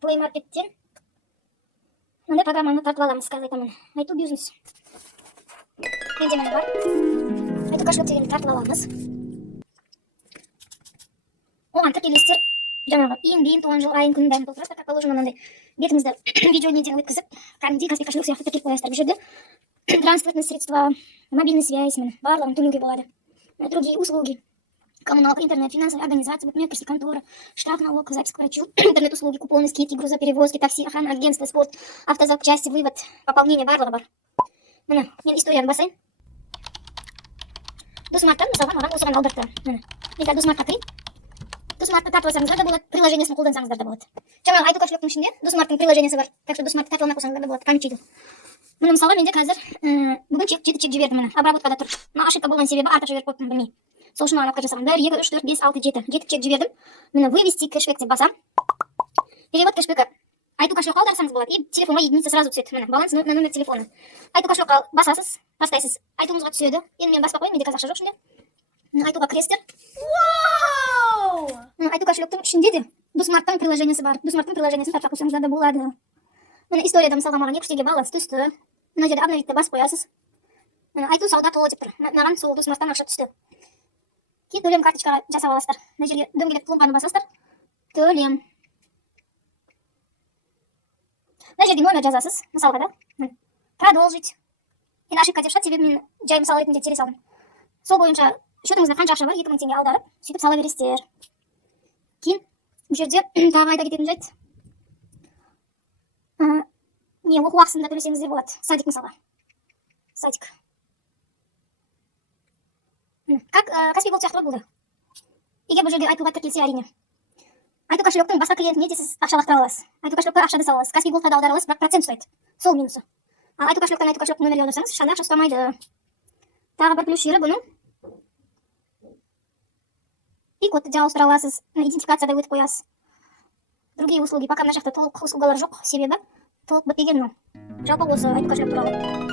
Play Market'ten мындай программаны тартып аламыз. Қазір айтамын. Айту бизнес. Менде міне бар. Айту кошелек дегенді тартып аламыз. Оған тіркелестер жаңағы ең туған жыл айын күнін бәрін толтырасыздар, как положено мынандай бетіңізді видео неден өткізіп, кәдімгідей Каспий кошелек сияқты тіркеп қоясыздар. Бұл жерде транспортные средства, мобильный связь, барлығын төлеуге болады. Другие услуги, коммуналка, интернет, финансовая организация, букмекерские конторы, штраф, налог, запись к врачу, интернет-услуги, купоны, скидки, грузоперевозки, такси, охрана, агентство, спорт, автозапчасти, вывод, пополнение, барлығы бар. Міне, мен историяны басайын. Досмарттан, мысалға, маған осыған алдыртты. Міне, мен Досмартқа кірейін. Досмартты тартып алсаңыздар да болады, приложениесін қолдансаңыздар да болады. Жаңағы айту кошелектің ішінде Досмарттың приложениесі бар. Так что Досмартты тартып алмай қойсаңыздар да болады, камчиді. Міне, мысалға, менде қазір бүгін жеті чек жібердім, міне, обработкада тұр. Мына ошибка болған себебі артық жіберіп қойыппын, білмей. Сол үшін маған жасаған. 1, 2, 3, 4, 5, 6, 7. 7 чек жібердім. Міне, вывести кэшбэк деп басам. Перевод кэшбэка. Айту кошелекқа аударсаңыз болады. И телефонға единица сразу түседі. Міне, баланс на номер телефона. Айту кошелекқа басасыз, бастайсыз. Айтуыңызға түседі. Енді мен баспа қоймын, менде қазір ақша жоқ ішінде. Айтуға кіресіздер. Айту кошелектің ішінде де Досмарттың приложениесі бар. Досмарттың приложениесін тартып қойсаңыздар да болады. Міне, историяда мысалға маған 2 теңге баланс түсті. Мына жерде обновитті басып қоясыз. Айту сауда толы деп тұр. Маған сол Досмарттан ақша түсті. Кейін төлем карточкаға жасап аласыздар. Мына жерге дөңгелек пломбаны басасыздар. Төлем. Мына жерге номер жазасыз. Мысалға да. Продолжить. Енді ошибка деп шығады, себебі мен жай мысал ретінде тере салдым. Сол бойынша счетыңызда қанша ақша бар, 2000 теңге аударып, сөйтіп сала бересіздер. Кейін бұл жерде тағы айта кететін жайт. Не, оқу ақысында төлесеңіздер болады. Садик мысалға. Садик. Как Каспий Голд сияқты болды. Егер бұл жерде айтуға тіркелсе, әрине. Айту кошелектің басқа клиентіне де сіз ақша лақтыра аласыз. Айту кошелекқа ақшады сала аласыз. Каспий Голдқа да аудара аласыз, бірақ процент ұстайды. Сол минусы. Ал айту кошелектен айту кошелектің нөмірге аударсаңыз, ешқандай ақша ұстамайды. Тағы бір плюс жері бұның. И кодты да ауыстыра аласыз. Идентификацияда өтіп қоясыз. Другие услуги. Пока мына жақта толық услугалар жоқ, себебі толық бітпеген мынау. Жалпы осы айту кошелек туралы.